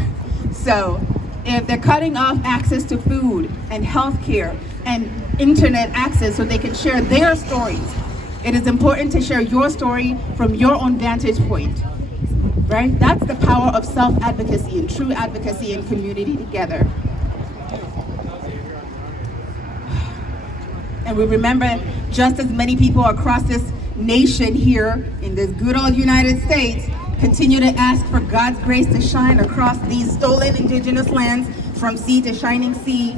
So if they're cutting off access to food and healthcare and internet access so they can share their stories, it is important to share your story from your own vantage point, right? That's the power of self-advocacy and true advocacy and community together. And we remember just as many people across this nation here in this good old United States continue to ask for God's grace to shine across these stolen indigenous lands from sea to shining sea.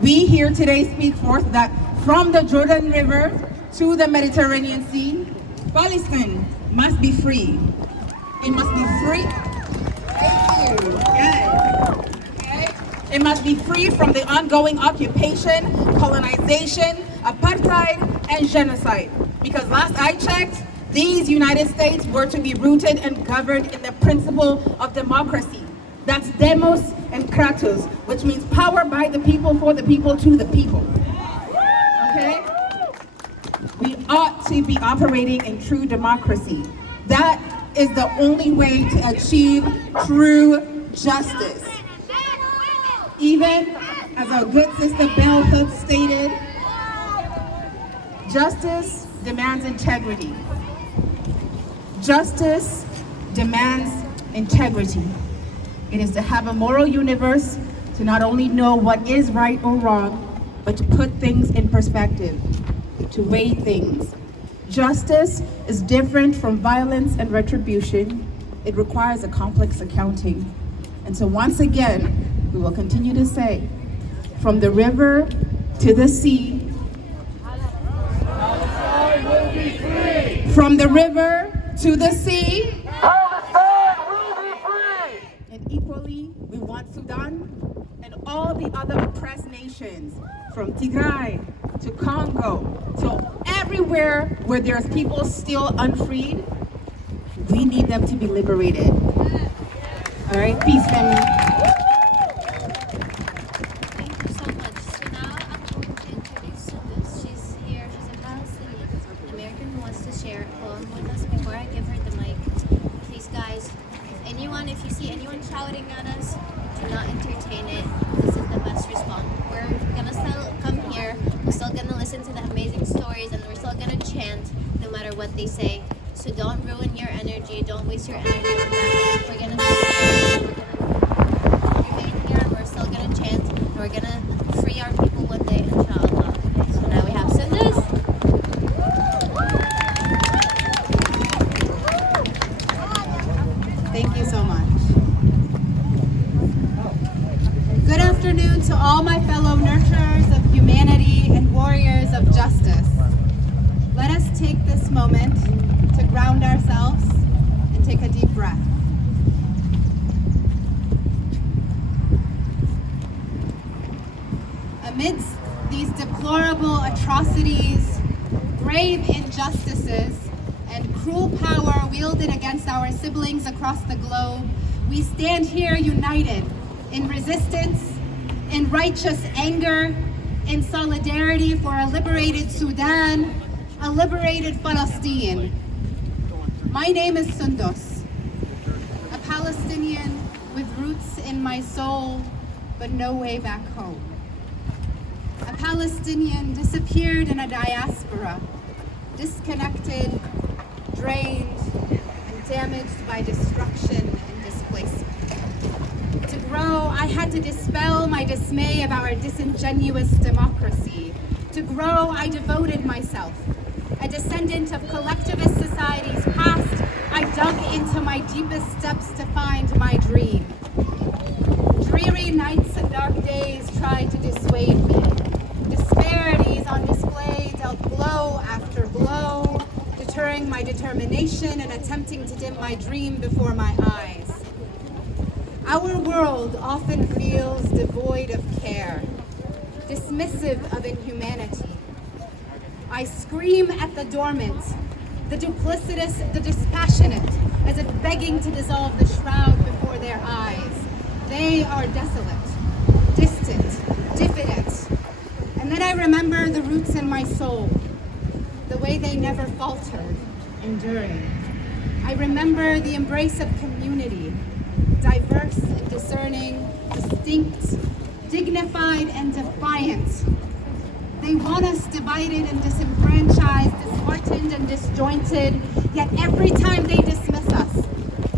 We here today speak forth that from the Jordan River to the Mediterranean Sea, Palestine must be free. It must be free. Thank you. Yes. Okay. It must be free from the ongoing occupation, colonization, apartheid, and genocide. Because last I checked, these United States were to be rooted and governed in the principle of democracy. That's demos and kratos, which means power by the people, for the people, to the people. Okay? We ought to be operating in true democracy. That is the only way to achieve true justice. Even as our good sister Bell Hooks stated, justice demands integrity. Justice demands integrity. It is to have a moral universe, to not only know what is right or wrong, but to put things in perspective, to weigh things. Justice is different from violence and retribution. It requires a complex accounting. And so once again, we will continue to say, from the river to the sea, Palestine will be free. From the river to the sea, Palestine will be free. and equally, we want Sudan and all the other oppressed nations, from Tigray to Congo, to everywhere where there's people still unfreed, we need them to be liberated. All right, peace, family. Thank you so much. So now I'm going to introduce Sundus. She's here. She's a Palestinian American who wants to share a poem with us. Before I give her the mic, please, guys, if you see anyone shouting at us, do not entertain it. This is the best response. We're gonna still come here. We're still gonna listen to the amazing stories, and we're still gonna chant no matter what they say. So don't ruin your energy. Don't waste your energy on that. We're gonna remain here, and we're still gonna chant. And we're gonna free our people one day, inshallah. So now we have Sundus. Thank you so much. Good afternoon to all my fellow nurturers of humanity and warriors of justice. Let us take this moment to ground ourselves and take a deep breath. Amidst these deplorable atrocities, grave injustices, and cruel power wielded against our siblings across the globe, we stand here united in resistance, in righteous anger, in solidarity for a liberated Sudan, a liberated Palestine. My name is Sundus, a Palestinian with roots in my soul, but no way back home. A Palestinian disappeared in a diaspora, disconnected, drained, and damaged by destruction and displacement. To grow, I had to dispel my dismay of our disingenuous democracy. To grow, I devoted myself. A descendant of collectivist societies past, I dug into my deepest depths to find my dream. Dreary nights and dark days tried to dissuade me. Disparities on display dealt blow after blow, deterring my determination and attempting to dim my dream before my eyes. Our world often feels devoid of care, dismissive of inhumanity. I scream at the dormant, the duplicitous, the dispassionate, as if begging begging to dissolve the shroud before their eyes. They are desolate, distant, diffident. And then I remember the roots in my soul, the way they never faltered, enduring. I remember the embrace of community, diverse and discerning, distinct, dignified and defiant. They want us divided and disenfranchised, disheartened and disjointed, yet every time they dismiss us,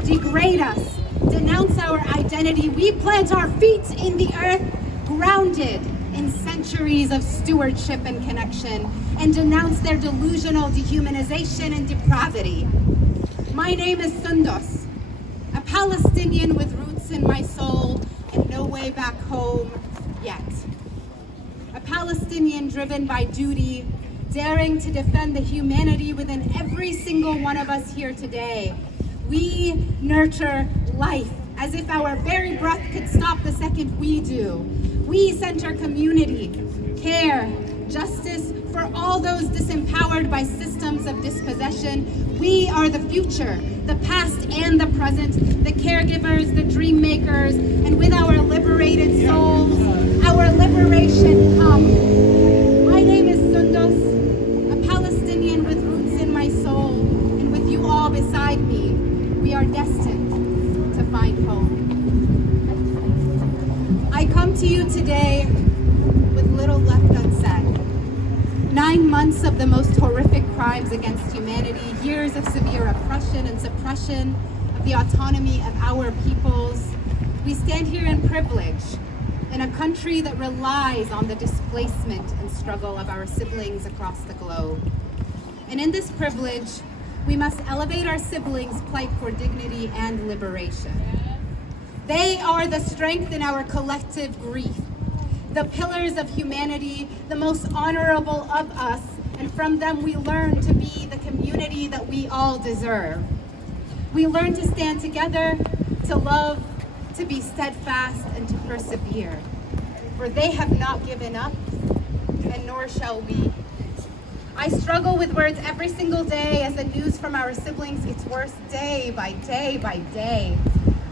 degrade us, denounce our identity, we plant our feet in the earth, grounded in centuries of stewardship and connection, and denounce their delusional dehumanization and depravity. My name is Sundos, a Palestinian with roots in my soul and no way back home yet. A Palestinian driven by duty, daring to defend the humanity within every single one of us here today. We nurture life as if our very breath could stop the second we do. We center community, care, justice for all those disempowered by systems of dispossession. We are the future, the past and the present, the caregivers, the dream makers, and with our liberated souls, our liberation comes. My name is Sundos, a Palestinian with roots in my soul, and with you all beside me, we are destined to find home. I come to you today with little left unsaid. 9 months of the most horrific crimes against humanity, years of severe oppression and suppression of the autonomy of our peoples. We stand here in privilege in a country that relies on the displacement and struggle of our siblings across the globe. And in this privilege, we must elevate our siblings' plight for dignity and liberation. They are the strength in our collective grief, the pillars of humanity, the most honorable of us, and from them we learn to be the community that we all deserve. We learn to stand together, to love, to be steadfast, and to persevere. For they have not given up, and nor shall we. I struggle with words every single day as the news from our siblings gets worse day by day by day.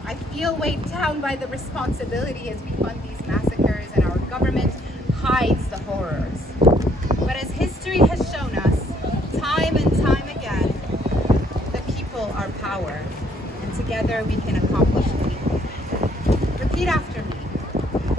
I feel weighed down by the responsibility as we fund these massacres and our government hides the horrors. But as history has shown us, time and time again, the people are power, and together we can accomplish anything. Repeat after me.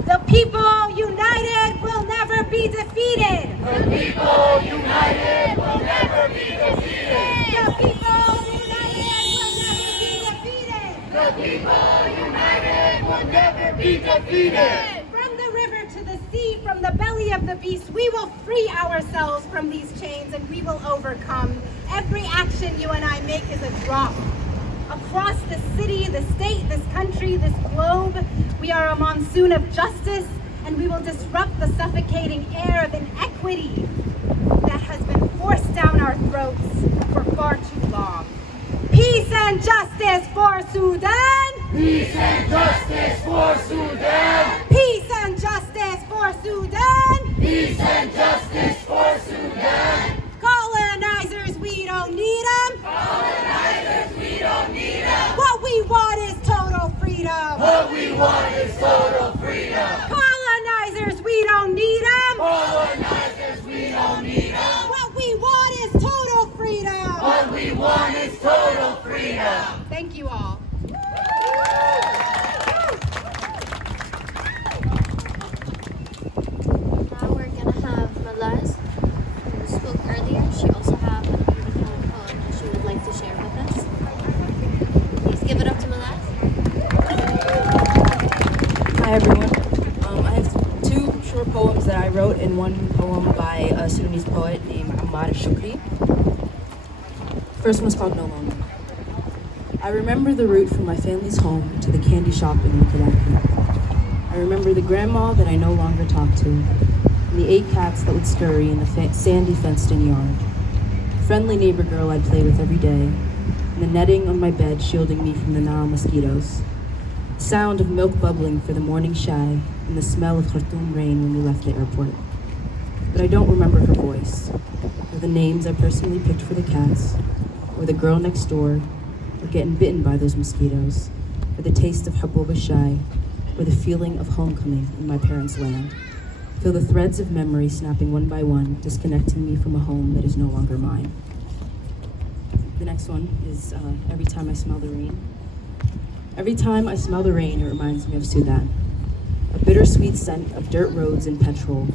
The people united will never be defeated. The people united will never be defeated. The people united will never be defeated. The people united will never be defeated. From the river to the sea, from the belly of the beast, we will free ourselves from these chains and we will overcome. Every action you and I make is a drop. Across the city, the state, this country, this globe, we are a monsoon of justice, and we will disrupt the suffocating air of inequity that has been forced down our throats for far too long. Peace and justice for Sudan! Peace and justice for Sudan! Peace and justice for Sudan! Peace and justice for Sudan! Colonizers, we don't need them! Colonizers, we don't need them! What we want is total freedom! What we want is total freedom! Colonizers, we don't need them! Colonizers, we don't need them! What we want is total freedom! What we want is total freedom! Thank you all. Now we're gonna have Malaz, who spoke earlier. She also have a beautiful poem that she would like to share with us. Please give it up to Malaz. Hi everyone. I have two short poems that I wrote and one poem by a Sudanese poet named Ammar Shukri. First one's called No Longer. I remember the route from my family's home to the candy shop in Ukalaki. I remember the grandma that I no longer talk to, and the 8 cats that would scurry in the sandy fenced-in yard. The friendly neighbor girl I'd play with every day, and the netting on my bed shielding me from the Nile mosquitoes. The sound of milk bubbling for the morning shy, and the smell of Khartoum rain when we left the airport. But I don't remember her voice, or the names I personally picked for the cats, or the girl next door, or getting bitten by those mosquitoes, or the taste of haboob al-shai, or the feeling of homecoming in my parents' land. Feel the threads of memory snapping one by one, disconnecting me from a home that is no longer mine. The next one is Every Time I Smell the Rain. Every time I smell the rain, it reminds me of Sudan. A bittersweet scent of dirt roads and petrol.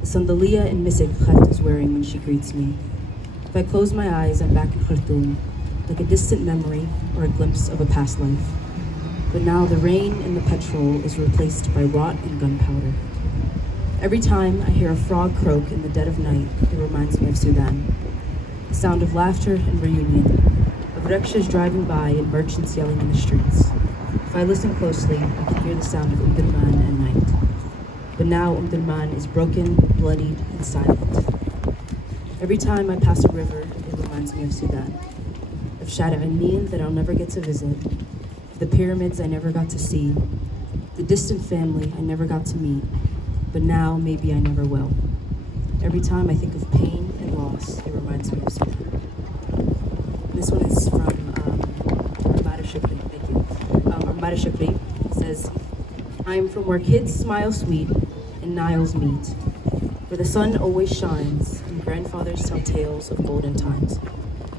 The sandaliya and misik Khat is wearing when she greets me. If I close my eyes, I'm back in Khartoum, like a distant memory or a glimpse of a past life. But now the rain and the petrol is replaced by rot and gunpowder. Every time I hear a frog croak in the dead of night, it reminds me of Sudan. The sound of laughter and reunion, of rickshaws driving by and merchants yelling in the streets. If I listen closely, I can hear the sound of Durman at night. But now Durman is broken, bloodied, and silent. Every time I pass a river, it reminds me of Sudan. Of Shara al-Nil that I'll never get to visit, of the pyramids I never got to see, the distant family I never got to meet, but now maybe I never will. Every time I think of pain and loss, it reminds me of Sudan. This one is from Ramada Shukri. Thank you. Ramada Shukri says, I am from where kids smile sweet and Niles meet, where the sun always shines and grandfathers tell tales of golden times,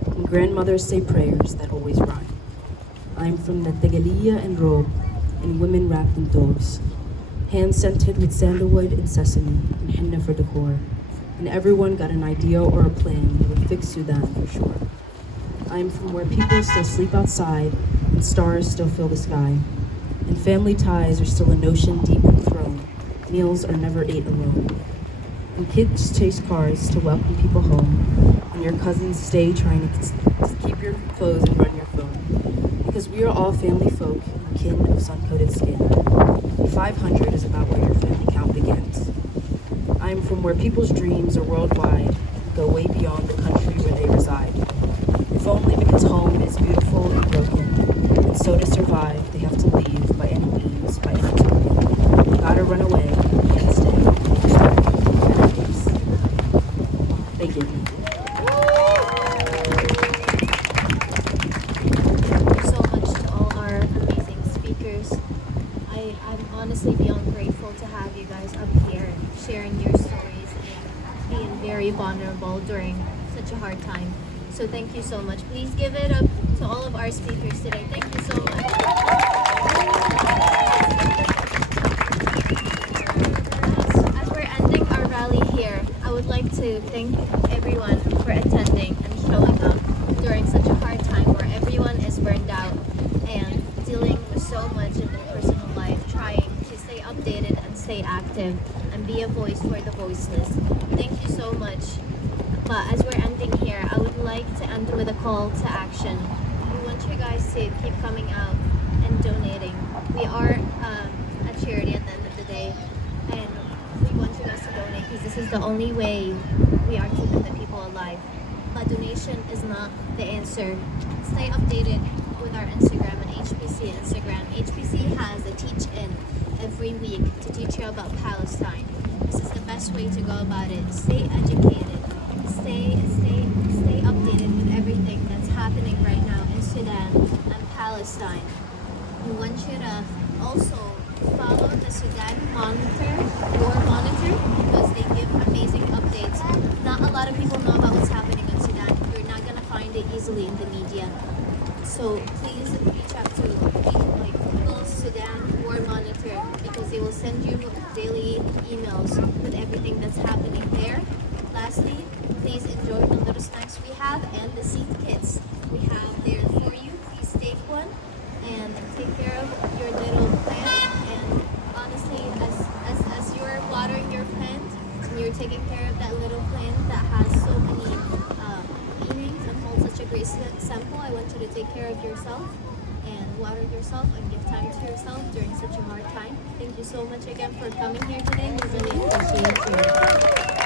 and grandmothers say prayers that always rhyme. I am from the Tegaliya and robe and women wrapped in thobes, hands scented with sandalwood and sesame and henna for decor, and everyone got an idea or a plan that would fix Sudan for sure. I am from where people still sleep outside and stars still fill the sky, and family ties are still a notion deep enthroned. Meals are never ate alone, and kids chase cars to welcome people home, and your cousins stay trying to keep your clothes and run your phone, because we are all family folk and kin of sun-coated skin. 500 is about where your family count begins. I am from where people's dreams are worldwide, go way beyond the country where they reside. If only because home is beautiful and broken, and so to survive they have to leave by any means, by any token. Gotta run away, can't stay. Thank you. Thank you so much to all our amazing speakers. I'm honestly beyond grateful to have you guys up here sharing your stories and being very vulnerable during such a hard time. So thank you so much. Please give it up to all of our speakers today. Thank you so much. As we're ending our rally here, I would like to thank everyone for attending and showing up during such a hard time where everyone is burned out and dealing with so much in their personal life, trying to stay updated and stay active and be a voice for the voiceless. Thank you so much. But as we're ending here, I would like to end with a call to action. We want you guys to keep coming out and donating. We are a charity at the end of the day, and we want you guys to donate because this is the only way we are keeping the people alive. But donation is not the answer. Stay updated with our Instagram and HPC Instagram. HPC has a teach-in every week to teach you about Palestine. This is the best way to go about it. Stay educated. Stay updated with everything that's happening right now in Sudan and Palestine. We want you to also follow the Sudan War Monitor because they give amazing updates. Not a lot of people know about what's happening in Sudan. You're not going to find it easily in the media. So please reach out to Google Sudan War Monitor because they will send you daily emails with everything that's happening there. Lastly, please enjoy the little snacks we have and the seed kits we have there for you. Please take one and take care of your little plant. And honestly, as you're watering your plant and you're taking care of that little plant that has so many meanings and holds such a great sample, I want you to take care of yourself and water yourself and give time to yourself during such a hard time. Thank you so much again for coming here today. We really appreciate you.